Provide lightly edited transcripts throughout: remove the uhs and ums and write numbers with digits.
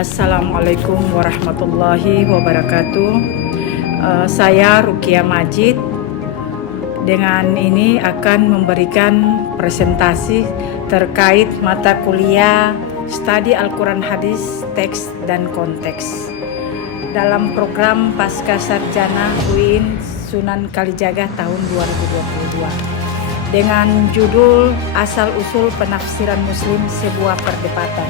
Assalamualaikum warahmatullahi wabarakatuh. Saya Rukia Majid. Dengan ini akan memberikan presentasi terkait mata kuliah Studi Al-Quran Hadis Teks dan Konteks dalam program Pasca Sarjana UIN Sunan Kalijaga tahun 2022 dengan judul Asal Usul Penafsiran Muslim Sebuah Perdebatan.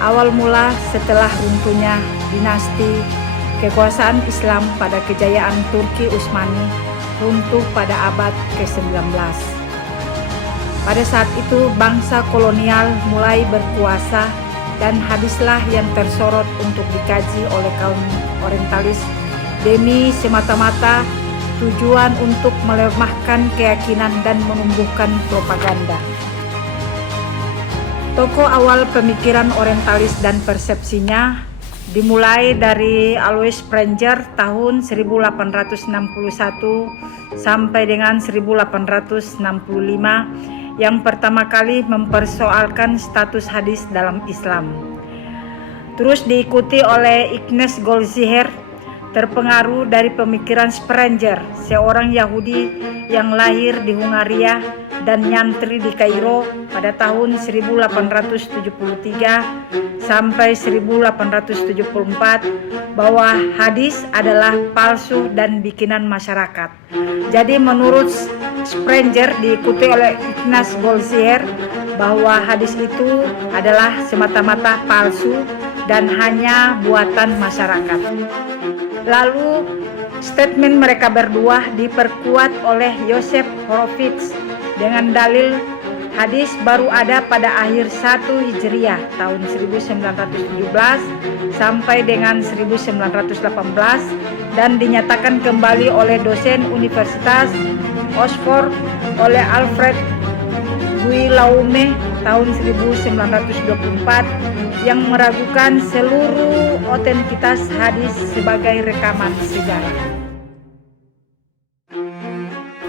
Awal mula setelah runtuhnya dinasti kekuasaan Islam pada kejayaan Turki Utsmani runtuh pada abad ke-19. Pada saat itu bangsa kolonial mulai berkuasa dan hadislah yang tersorot untuk dikaji oleh kaum orientalis demi semata-mata tujuan untuk melemahkan keyakinan dan menumbuhkan propaganda. Tokoh awal pemikiran orientalis dan persepsinya dimulai dari Alois Sprenger tahun 1861 sampai dengan 1865 yang pertama kali mempersoalkan status hadis dalam Islam. Terus diikuti oleh Ignaz Goldziher, terpengaruh dari pemikiran Sprenger, seorang Yahudi yang lahir di Hungaria dan nyantri di Kairo pada tahun 1873 sampai 1874 bahwa hadis adalah palsu dan bikinan masyarakat. Jadi menurut Sprenger diikuti oleh Ignaz Goldziher bahwa hadis itu adalah semata-mata palsu dan hanya buatan masyarakat. Lalu statement mereka berdua diperkuat oleh Joseph Horowitz dengan dalil hadis baru ada pada akhir 1 Hijriah tahun 1917 sampai dengan 1918 dan dinyatakan kembali oleh dosen Universitas Oxford oleh Alfred Guillaume tahun 1924 yang meragukan seluruh otentitas hadis sebagai rekaman sejarah.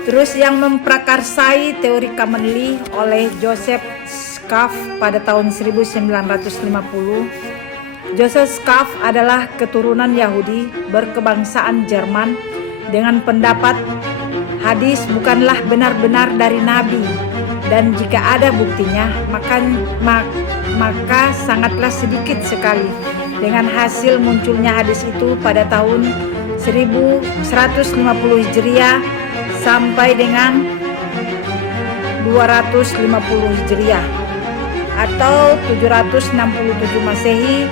Terus yang memprakarsai teori Commonly oleh Joseph Schaff pada tahun 1950. Joseph Schaff adalah keturunan Yahudi berkebangsaan Jerman dengan pendapat hadis bukanlah benar-benar dari Nabi dan jika ada buktinya maka sangatlah sedikit sekali. Dengan hasil munculnya hadis itu pada tahun 1150 Hijriah sampai dengan 250 Hijriah atau 767 Masehi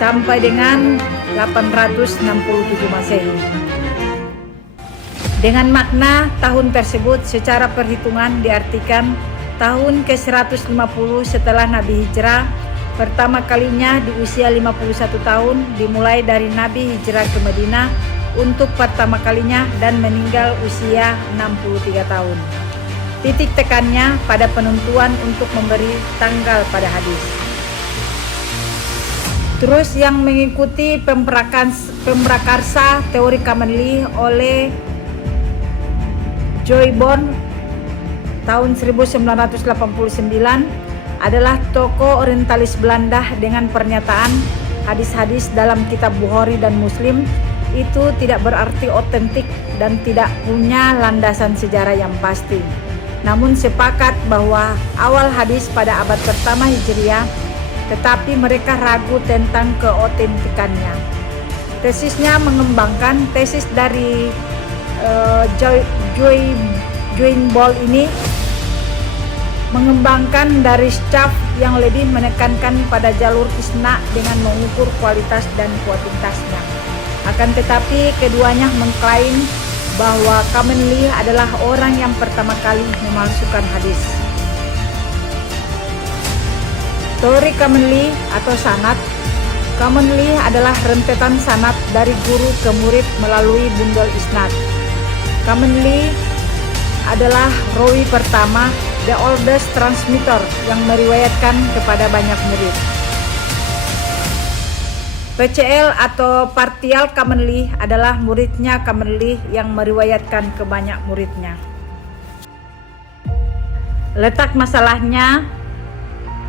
sampai dengan 867 Masehi. Dengan makna tahun tersebut secara perhitungan diartikan tahun ke-150 setelah Nabi Hijrah pertama kalinya di usia 51 tahun dimulai dari Nabi Hijrah ke Madinah untuk pertama kalinya dan meninggal usia 63 tahun. Titik tekannya pada penentuan untuk memberi tanggal pada hadis. Terus yang mengikuti pemprakarsa teori Commonly oleh Joy Bond tahun 1989 adalah tokoh orientalis Belanda dengan pernyataan hadis-hadis dalam kitab Bukhari dan Muslim itu tidak berarti otentik dan tidak punya landasan sejarah yang pasti. Namun sepakat bahwa awal hadis pada abad pertama Hijriah, tetapi mereka ragu tentang keotentikannya. Tesisnya mengembangkan tesis dari Joy Ball ini mengembangkan dari Schaff yang lebih menekankan pada jalur isna dengan mengukur kualitas dan kuantitasnya. Akan tetapi keduanya mengklaim bahwa Commonly adalah orang yang pertama kali memalsukan hadis. Teori Commonly atau sanad. Commonly adalah rentetan sanad dari guru ke murid melalui bundel isnad. Commonly adalah rawi pertama, the oldest transmitter yang meriwayatkan kepada banyak murid. PCL atau partial Commonly adalah muridnya Commonly yang meriwayatkan ke banyak muridnya. Letak masalahnya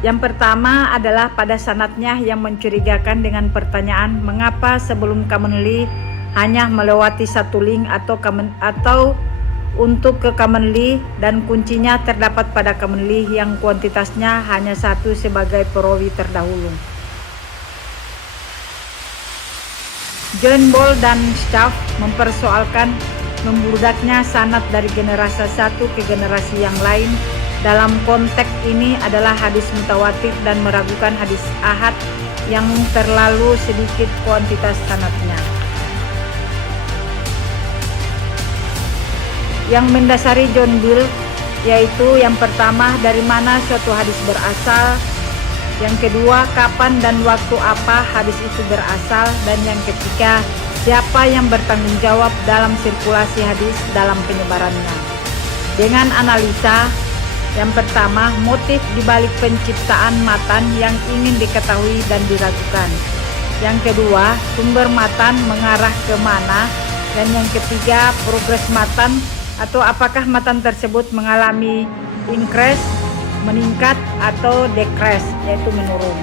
yang pertama adalah pada sanadnya yang mencurigakan dengan pertanyaan mengapa sebelum Commonly hanya melewati satu link atau untuk ke Commonly, dan kuncinya terdapat pada Commonly yang kuantitasnya hanya satu sebagai perawi terdahulu. John Ball dan Staff mempersoalkan membludaknya sanad dari generasi satu ke generasi yang lain. Dalam konteks ini adalah hadis mutawatir dan meragukan hadis ahad yang terlalu sedikit kuantitas sanadnya. Yang mendasari John Ball yaitu yang pertama, dari mana suatu hadis berasal, yang kedua, kapan dan waktu apa hadis itu berasal, dan yang ketiga, siapa yang bertanggung jawab dalam sirkulasi hadis dalam penyebarannya. Dengan analisa, yang pertama, motif dibalik penciptaan matan yang ingin diketahui dan diragukan. Yang kedua, sumber matan mengarah ke mana, dan yang ketiga, progres matan atau apakah matan tersebut mengalami increase, meningkat, atau decrease, yaitu menurun.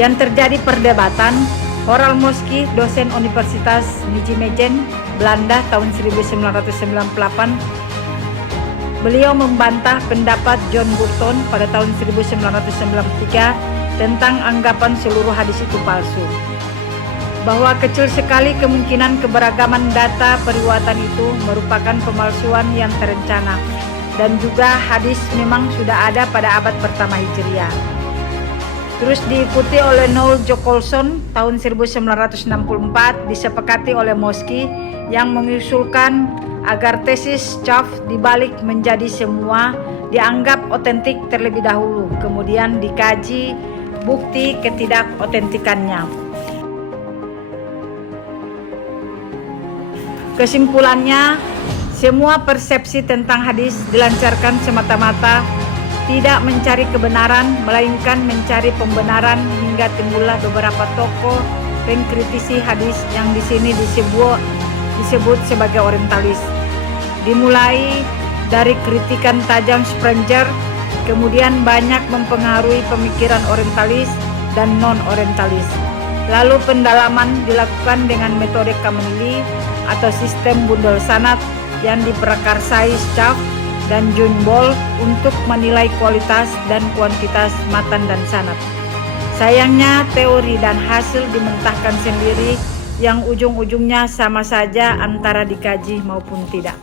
Yang terjadi perdebatan, Horal Moski, dosen Universitas Nijmegen, Belanda tahun 1998, beliau membantah pendapat John Burton pada tahun 1993 tentang anggapan seluruh hadis itu palsu, bahwa kecil sekali kemungkinan keberagaman data periwayatan itu merupakan pemalsuan yang terencana, dan juga hadis memang sudah ada pada abad pertama Hijriah. Terus diikuti oleh Noel Jockelson tahun 1964, disepakati oleh Moski yang mengusulkan agar tesis Schaff dibalik menjadi semua dianggap otentik terlebih dahulu, kemudian dikaji bukti ketidakotentikannya. Kesimpulannya, semua persepsi tentang hadis dilancarkan semata-mata tidak mencari kebenaran, melainkan mencari pembenaran, hingga timbullah beberapa tokoh pengkritisi hadis yang di sini disebut sebagai orientalis. Dimulai dari kritikan tajam Sprenger, kemudian banyak mempengaruhi pemikiran orientalis dan non-orientalis. Lalu pendalaman dilakukan dengan metode Commonly atau sistem bundel sanad yang diprakarsai Schaff dan John Ball untuk menilai kualitas dan kuantitas matan dan sanad. Sayangnya teori dan hasil dimentahkan sendiri yang ujung-ujungnya sama saja antara dikaji maupun tidak.